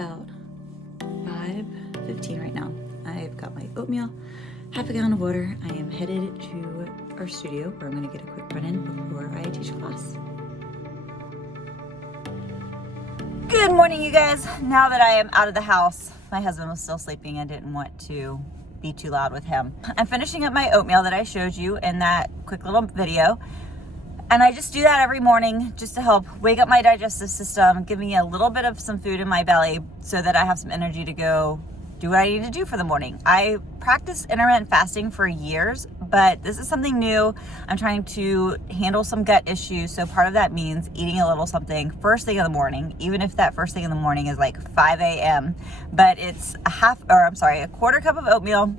about 5:15 right now. I've got my oatmeal, half a gallon of water. I am headed to our studio where I'm gonna get a quick run in before I teach class. Good morning, you guys. Now that I am out of the house, my husband was still sleeping. I didn't want to be too loud with him. I'm finishing up my oatmeal that I showed you in that quick little video. And I just do that every morning just to help wake up my digestive system, give me a little bit of some food in my belly so that I have some energy to go do what I need to do for the morning. I practiced intermittent fasting for years, but this is something new. I'm trying to handle some gut issues. So part of that means eating a little something first thing in the morning, even if that first thing in the morning is like 5 a.m. But it's a quarter cup of oatmeal,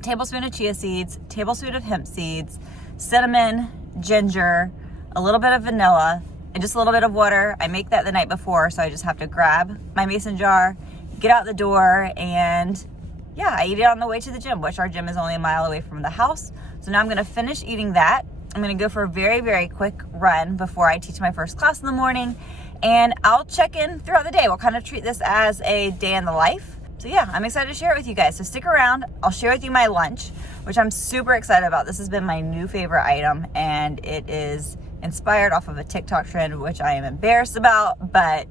tablespoon of chia seeds, tablespoon of hemp seeds, cinnamon, ginger, a little bit of vanilla, and just a little bit of water. I make that the night before, so I just have to grab my mason jar, get out the door, and yeah, I eat it on the way to the gym, which our gym is only a mile away from the house. So now I'm gonna finish eating that. I'm gonna go for a very, very quick run before I teach my first class in the morning, and I'll check in throughout the day. We'll kind of treat this as a day in the life. So yeah, I'm excited to share it with you guys. So stick around. I'll share with you my lunch, which I'm super excited about. This has been my new favorite item, and it is inspired off of a TikTok trend, which I am embarrassed about, but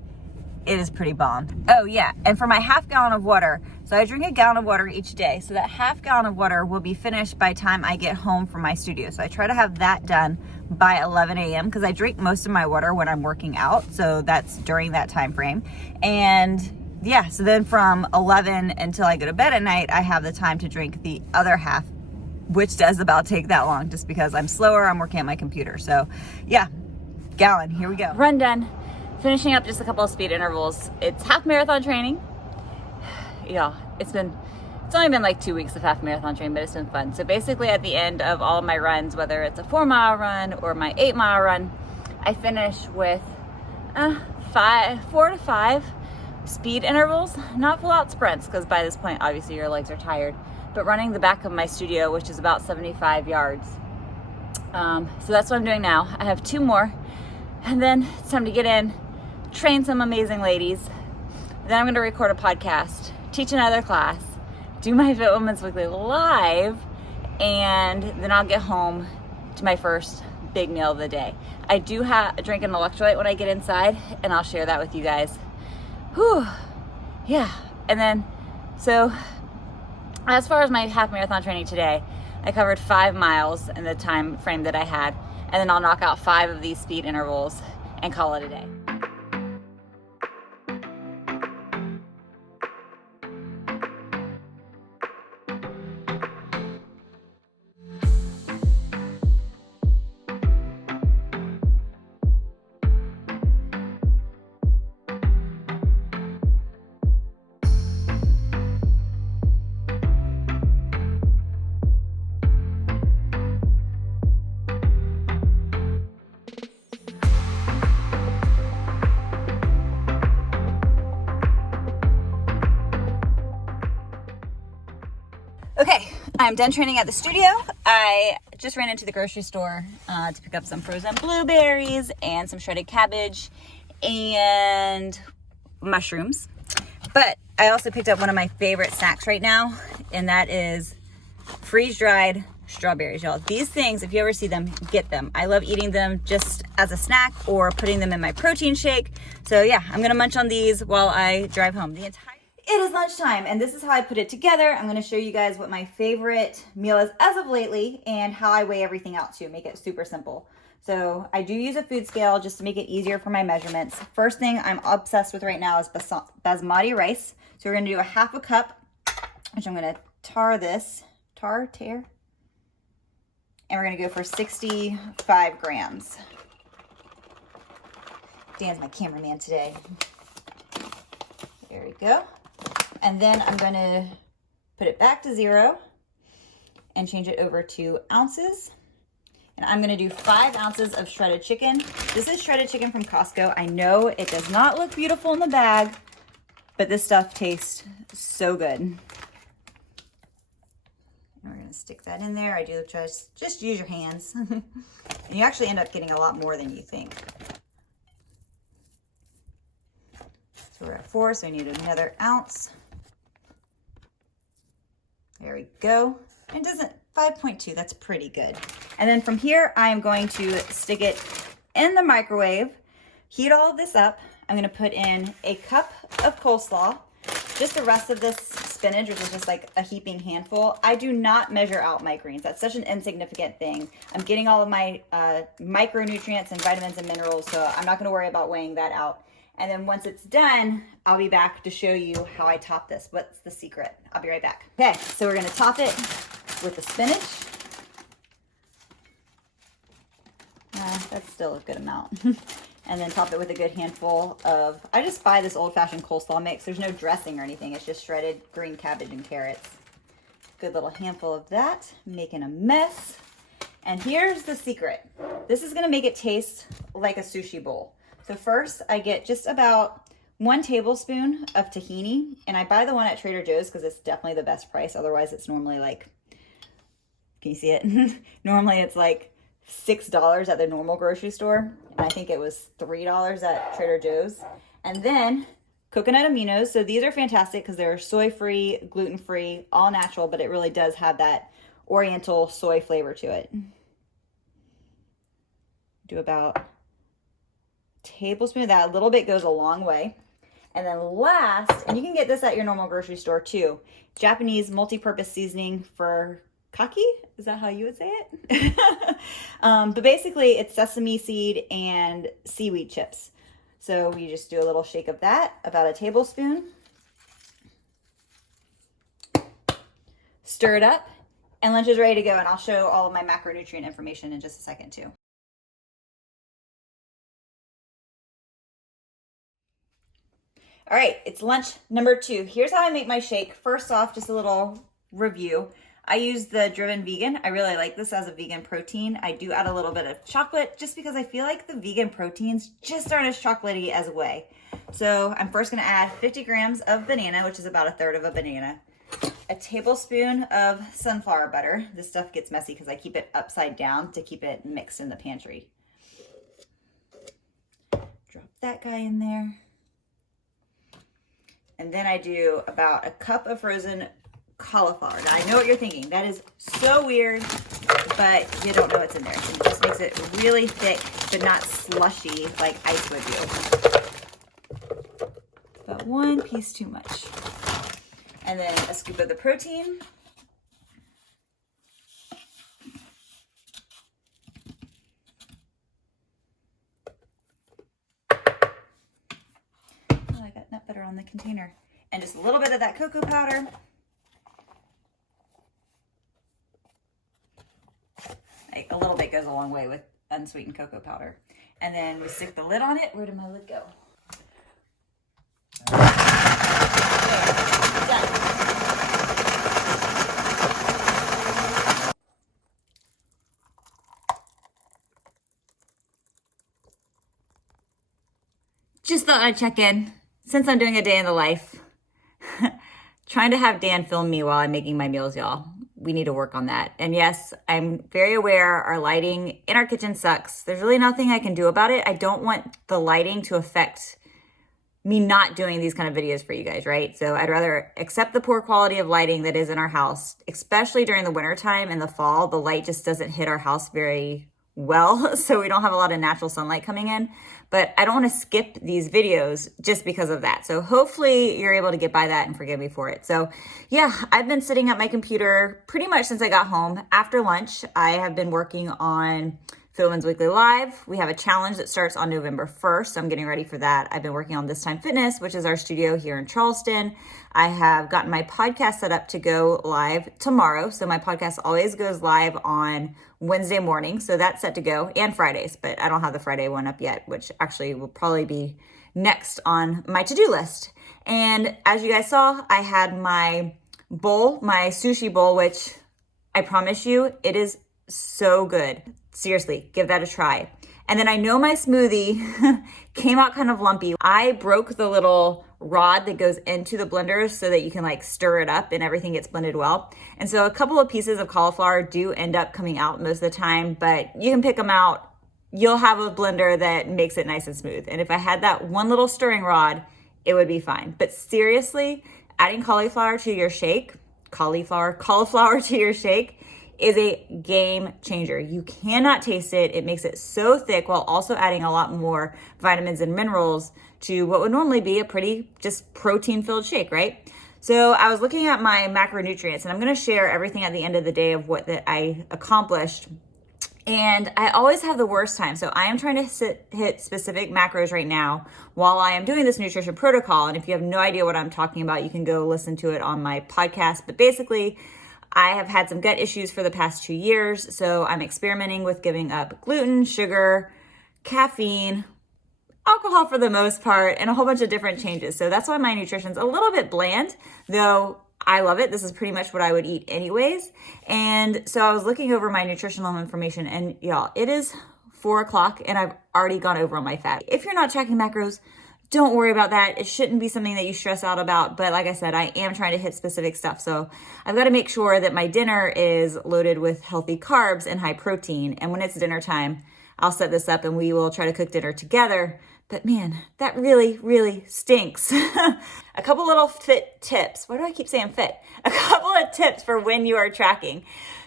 it is pretty bomb. Oh yeah, and for my half gallon of water, so I drink a gallon of water each day. So that half gallon of water will be finished by the time I get home from my studio. So I try to have that done by 11 a.m. because I drink most of my water when I'm working out. So that's during that time frame. And yeah, so then from 11 until I go to bed at night, I have the time to drink the other half, which does about take that long just because I'm slower, I'm working at my computer. So yeah, gallon, here we go. Run done. Finishing up just a couple of speed intervals. It's half marathon training. Yeah, it's only been like 2 weeks of half marathon training, but it's been fun. So basically at the end of all of my runs, whether it's a 4-mile run or my 8-mile run, I finish with 4 to 5 speed intervals, not full out sprints, because by this point, obviously your legs are tired, but running the back of my studio, which is about 75 yards. So that's what I'm doing now. I have 2 more, and then it's time to get in, train some amazing ladies. Then I'm going to record a podcast, teach another class, do my Fit Women's Weekly live, and then I'll get home to my first big meal of the day. I do drink an electrolyte when I get inside, and I'll share that with you guys. Whew, yeah. And then, so as far as my half marathon training today, I covered 5 miles in the time frame that I had, and then I'll knock out 5 of these speed intervals and call it a day. Okay, I'm done training at the studio. I just ran into the grocery store to pick up some frozen blueberries and some shredded cabbage and mushrooms. But I also picked up one of my favorite snacks right now, and that is freeze-dried strawberries, y'all. These things, if you ever see them, get them. I love eating them just as a snack or putting them in my protein shake. So yeah, I'm gonna munch on these while I drive home. It is lunchtime, and this is how I put it together. I'm going to show you guys what my favorite meal is as of lately and how I weigh everything out to make it super simple. So I do use a food scale just to make it easier for my measurements. First thing I'm obsessed with right now is basmati rice. So we're going to do a half a cup, which I'm going to tear, and we're going to go for 65 grams. Dan's my cameraman today. There we go. And then I'm going to put it back to 0 and change it over to ounces. And I'm going to do 5 ounces of shredded chicken. This is shredded chicken from Costco. I know it does not look beautiful in the bag, but this stuff tastes so good. And we're going to stick that in there. I do just use your hands. And you actually end up getting a lot more than you think. So we're at 4, so we need another ounce. There we go. It doesn't, 5.2, that's pretty good. And then from here, I'm going to stick it in the microwave, heat all of this up. I'm gonna put in a cup of coleslaw, just the rest of this spinach, which is just like a heaping handful. I do not measure out my greens. That's such an insignificant thing. I'm getting all of my micronutrients and vitamins and minerals, so I'm not gonna worry about weighing that out. And then once it's done, I'll be back to show you how I top this. What's the secret? I'll be right back. Okay, so we're gonna top it with the spinach. That's still a good amount. And then top it with a good handful of, I just buy this old-fashioned coleslaw mix. There's no dressing or anything. It's just shredded green cabbage and carrots. Good little handful of that, making a mess. And here's the secret. This is gonna make it taste like a sushi bowl. So first I get just about 1 tablespoon of tahini, and I buy the one at Trader Joe's because it's definitely the best price. Otherwise it's normally like, can you see it? Normally it's like $6 at the normal grocery store. And I think it was $3 at Trader Joe's. And then coconut aminos. So these are fantastic because they're soy-free, gluten-free, all natural, but it really does have that oriental soy flavor to it. Do about a tablespoon of that. A little bit goes a long way. And then last, and you can get this at your normal grocery store too, Japanese multi-purpose seasoning for kaki? Is that how you would say it? But basically it's sesame seed and seaweed chips. So we just do a little shake of that, about a tablespoon. Stir it up, and lunch is ready to go. And I'll show all of my macronutrient information in just a second too. All right, it's lunch number 2. Here's how I make my shake. First off, just a little review. I use the Driven Vegan. I really like this as a vegan protein. I do add a little bit of chocolate just because I feel like the vegan proteins just aren't as chocolatey as whey. So I'm first gonna add 50 grams of banana, which is about 1/3 of a banana. A tablespoon of sunflower butter. This stuff gets messy because I keep it upside down to keep it mixed in the pantry. Drop that guy in there. And then I do about a cup of frozen cauliflower. Now, I know what you're thinking. That is so weird, but you don't know what's in there. It just makes it really thick, but not slushy like ice would do. About 1 piece too much. And then a scoop of the protein. Oh, I got nut butter on the container. And just a little bit of that cocoa powder. A little bit goes a long way with unsweetened cocoa powder. And then we stick the lid on it. Where did my lid go? Okay, done. Just thought I'd check in since I'm doing a day in the life. Trying to have Dan film me while I'm making my meals, y'all. We need to work on that. And yes, I'm very aware our lighting in our kitchen sucks. There's really nothing I can do about it. I don't want the lighting to affect me not doing these kind of videos for you guys, right? So I'd rather accept the poor quality of lighting that is in our house, especially during the winter time and the fall. The light just doesn't hit our house very well, so we don't have a lot of natural sunlight coming in. But I don't want to skip these videos just because of that. So hopefully you're able to get by that and forgive me for it. So yeah, I've been sitting at my computer pretty much since I got home. After lunch, I have been working on Philwin's Weekly Live. We have a challenge that starts on November 1st. So I'm getting ready for that. I've been working on This Time Fitness, which is our studio here in Charleston. I have gotten my podcast set up to go live tomorrow. So my podcast always goes live on Wednesday morning. So that's set to go, and Fridays, but I don't have the Friday one up yet, which actually will probably be next on my to-do list. And as you guys saw, I had my bowl, my sushi bowl, which I promise you, it is so good. Seriously, give that a try. And then I know my smoothie came out kind of lumpy. I broke the little rod that goes into the blender so that you can like stir it up and everything gets blended well. And so a couple of pieces of cauliflower do end up coming out most of the time, but you can pick them out. You'll have a blender that makes it nice and smooth. And if I had that one little stirring rod, it would be fine. But seriously, adding cauliflower to your shake to your shake is a game changer. You cannot taste it. It makes it so thick while also adding a lot more vitamins and minerals to what would normally be a pretty just protein-filled shake, right? So I was looking at my macronutrients, and I'm gonna share everything at the end of the day of what that I accomplished. And I always have the worst time. So I am trying to hit specific macros right now while I am doing this nutrition protocol. And if you have no idea what I'm talking about, you can go listen to it on my podcast. But basically, I have had some gut issues for the past 2 years. So I'm experimenting with giving up gluten, sugar, caffeine, alcohol for the most part, and a whole bunch of different changes. So that's why my nutrition's a little bit bland, though I love it. This is pretty much what I would eat anyways. And so I was looking over my nutritional information, and y'all, it is 4 o'clock and I've already gone over on my fat. If you're not tracking macros, don't worry about that. It shouldn't be something that you stress out about. But like I said, I am trying to hit specific stuff. So I've got to make sure that my dinner is loaded with healthy carbs and high protein. And when it's dinner time, I'll set this up and we will try to cook dinner together. But man, that really, really stinks. A couple little fit tips. Why do I keep saying fit? A couple of tips for when you are tracking.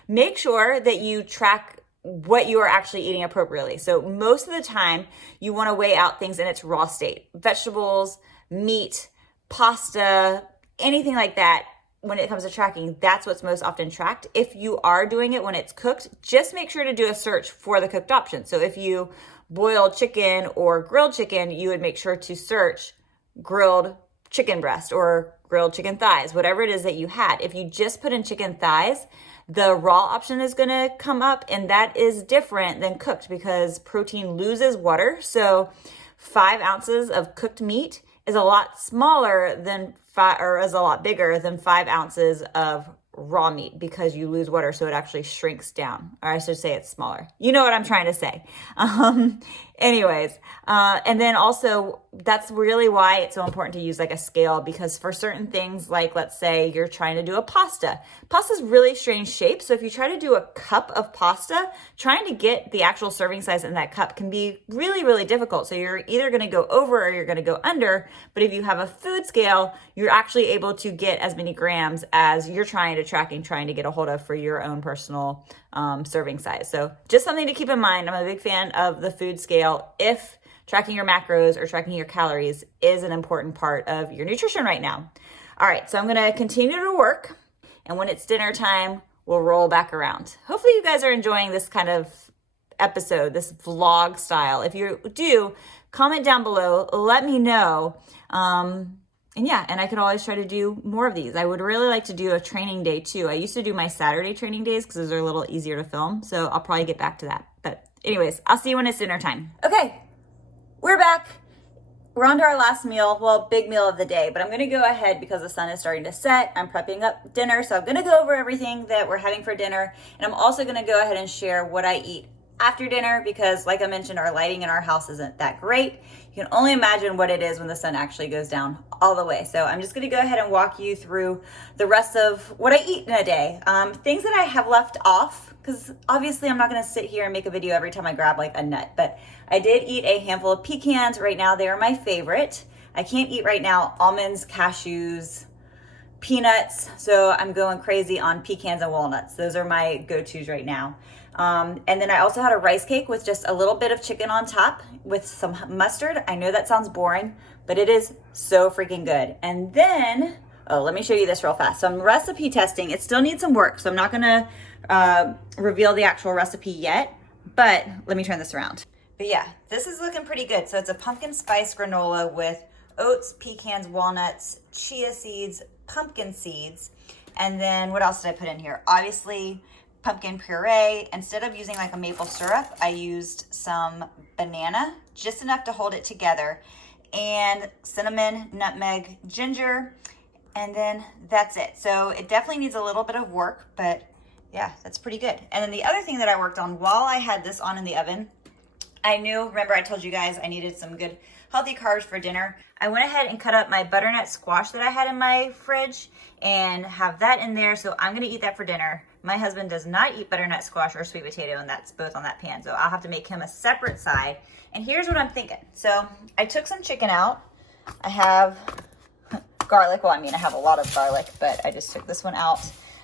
Make sure that you track what you are actually eating appropriately. So most of the time you want to weigh out things in its raw state. Vegetables, meat, pasta, anything like that. When it comes to tracking, that's what's most often tracked. If you are doing it when it's cooked, just make sure to do a search for the cooked option. So if you boiled chicken or grilled chicken, you would make sure to search grilled chicken breast or grilled chicken thighs, whatever it is that you had. If you just put in chicken thighs, the raw option is going to come up, and that is different than cooked because protein loses water. So 5 ounces of cooked meat is a lot smaller than is a lot bigger than 5 ounces of raw meat because you lose water, so it actually shrinks down, or I should say it's smaller. You know what I'm trying to say. And then also that's really why it's so important to use like a scale, because for certain things, like let's say you're trying to do a pasta's really strange shape. So if you try to do a cup of pasta, trying to get the actual serving size in that cup can be really, really difficult. So you're either going to go over or you're going to go under. But if you have a food scale, you're actually able to get as many grams as you're trying to get a hold of for your own personal serving size. So just something to keep in mind. I'm a big fan of the food scale if tracking your macros or tracking your calories is an important part of your nutrition right now. All right, so I'm gonna continue to work, and when it's dinner time, we'll roll back around. Hopefully you guys are enjoying this kind of episode, this vlog style. If you do, comment down below, let me know. And I could always try to do more of these. I would really like to do a training day too. I used to do my Saturday training days because those are a little easier to film. So I'll probably get back to that. But anyways, I'll see you when it's dinner time. Okay, we're back. We're on to our last meal, well, big meal of the day, but I'm gonna go ahead because the sun is starting to set. I'm prepping up dinner, so I'm gonna go over everything that we're having for dinner. And I'm also gonna go ahead and share what I eat after dinner because, like I mentioned, our lighting in our house isn't that great. You can only imagine what it is when the sun actually goes down all the way. So I'm just gonna go ahead and walk you through the rest of what I eat in a day. Things that I have left off, because obviously I'm not gonna sit here and make a video every time I grab like a nut, but I did eat a handful of pecans. Right now, they are my favorite. I can't eat right now almonds, cashews, peanuts, so I'm going crazy on pecans and walnuts. Those are my go-tos right now. And then I also had a rice cake with just a little bit of chicken on top with some mustard. I know that sounds boring, but it is so freaking good. And then, let me show you this real fast. So I'm recipe testing. It still needs some work, so I'm not gonna reveal the actual recipe yet, but let me turn this around. But yeah, this is looking pretty good. So it's a pumpkin spice granola with oats, pecans, walnuts, chia seeds, pumpkin seeds. And then what else did I put in here? Obviously, pumpkin puree. Instead of using like a maple syrup, I used some banana, just enough to hold it together, and cinnamon, nutmeg, ginger, and then that's it. So it definitely needs a little bit of work, but yeah, that's pretty good. And then the other thing that I worked on while I had this on in the oven, remember I told you guys I needed some good healthy carbs for dinner. I went ahead and cut up my butternut squash that I had in my fridge and have that in there. So I'm gonna eat that for dinner. My husband does not eat butternut squash or sweet potato, and that's both on that pan. So I'll have to make him a separate side. And here's what I'm thinking. So I took some chicken out. I have garlic. Well, I mean, I have a lot of garlic, but I just took this one out.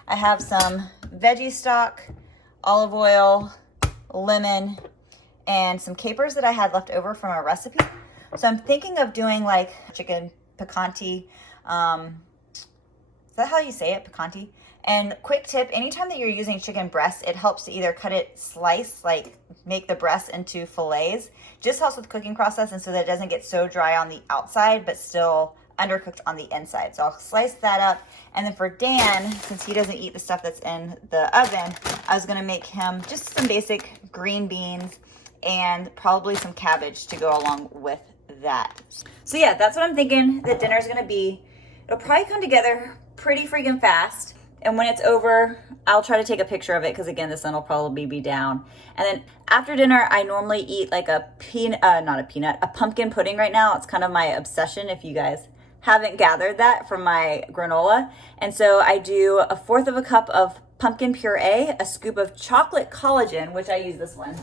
I have some veggie stock, olive oil, lemon, and some capers that I had left over from a recipe. So I'm thinking of doing like chicken picante. Is that how you say it, picante? And quick tip, anytime that you're using chicken breasts, it helps to either cut it slice, like make the breast into fillets. Just helps with the cooking process, and so that it doesn't get so dry on the outside, but still undercooked on the inside. So I'll slice that up. And then for Dan, since he doesn't eat the stuff that's in the oven, I was gonna make him just some basic green beans and probably some cabbage to go along with that. So yeah, that's what I'm thinking the dinner's gonna be. It'll probably come together pretty freaking fast. And when it's over, I'll try to take a picture of it because again, the sun will probably be down. And then after dinner, I normally eat like a pumpkin pudding right now. It's kind of my obsession if you guys haven't gathered that from my granola. And so I do 1/4 of a cup of pumpkin puree, a scoop of chocolate collagen, which I use this one.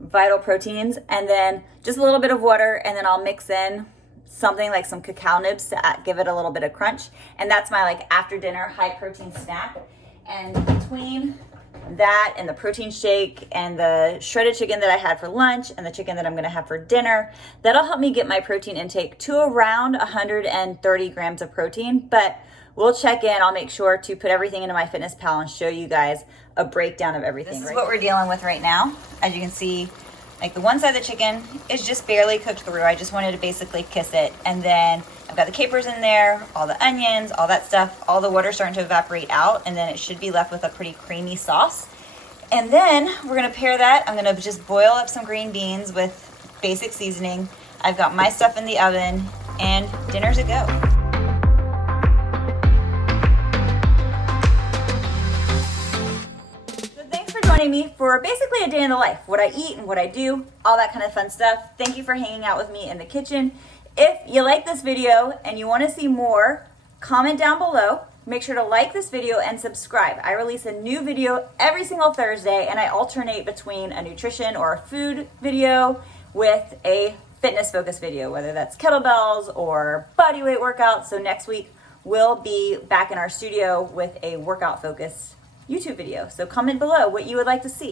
Vital proteins, and then just a little bit of water, and then I'll mix in something like some cacao nibs to give it a little bit of crunch. And that's my like after dinner high protein snack. And between that and the protein shake and the shredded chicken that I had for lunch and the chicken that I'm gonna have for dinner, that'll help me get my protein intake to around 130 grams of protein. But we'll check in. I'll make sure to put everything into my Fitness Pal and show you guys a breakdown of everything. This is what we're dealing with right now. As you can see, like the one side of the chicken is just barely cooked through. I just wanted to basically kiss it. And then I've got the capers in there, all the onions, all that stuff. All the water starting to evaporate out, and then it should be left with a pretty creamy sauce. And then we're gonna pair that. I'm gonna just boil up some green beans with basic seasoning. I've got my stuff in the oven, and dinner's a go. Joining me for basically a day in the life, what I eat and what I do, all that kind of fun stuff. Thank you for hanging out with me in the kitchen. If you like this video and you want to see more, comment down below. Make sure to like this video and subscribe. I release a new video every single Thursday, and I alternate between a nutrition or a food video with a fitness focused video, whether that's kettlebells or body weight workouts. So next week we'll be back in our studio with a workout focused YouTube video. So comment below what you would like to see.